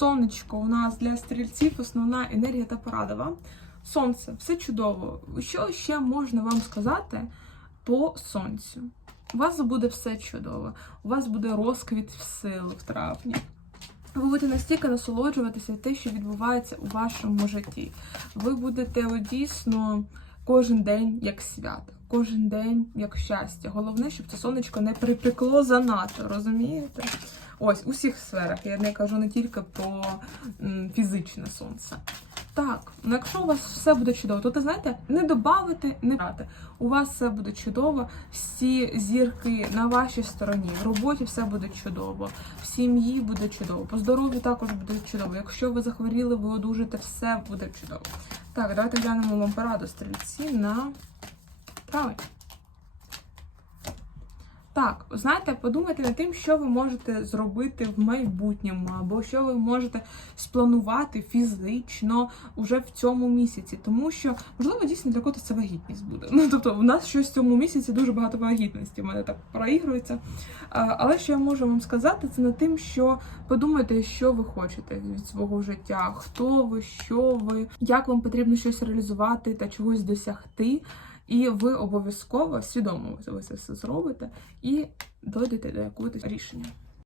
сонечко у нас для стрільців основна енергія та порада вам. Сонце, все чудово. Що ще можна вам сказати по сонцю? У вас буде все чудово. У вас буде розквіт сил в травні. Ви будете настільки насолоджуватися те, що відбувається у вашому житті. Ви будете дійсно кожен день як свято, кожен день як щастя. Головне, щоб це сонечко не припекло занадто, розумієте? Ось у всіх сферах. Я не кажу не тільки про фізичне сонце. Так, ну якщо у вас все буде чудово, то ти знаєте, не додати, не брати. У вас все буде чудово, всі зірки на вашій стороні, в роботі все буде чудово, в сім'ї буде чудово, по здоров'ю також буде чудово. Якщо ви захворіли, ви одужите, все буде чудово. Так, давайте глянемо вам пораду стрільці на травень. Так, знаєте, подумайте над тим, що ви можете зробити в майбутньому, або що ви можете спланувати фізично уже в цьому місяці, тому що можливо дійсно для когось це вагітність буде. Ну тобто, в нас щось в цьому місяці дуже багато вагітності. У мене так проігрується. Але що я можу вам сказати, це над тим, що подумайте, що ви хочете від свого життя, хто ви, що ви, як вам потрібно щось реалізувати та чогось досягти. І ви обов'язково свідомо ви це все зробите і дойдете до якогось рішення.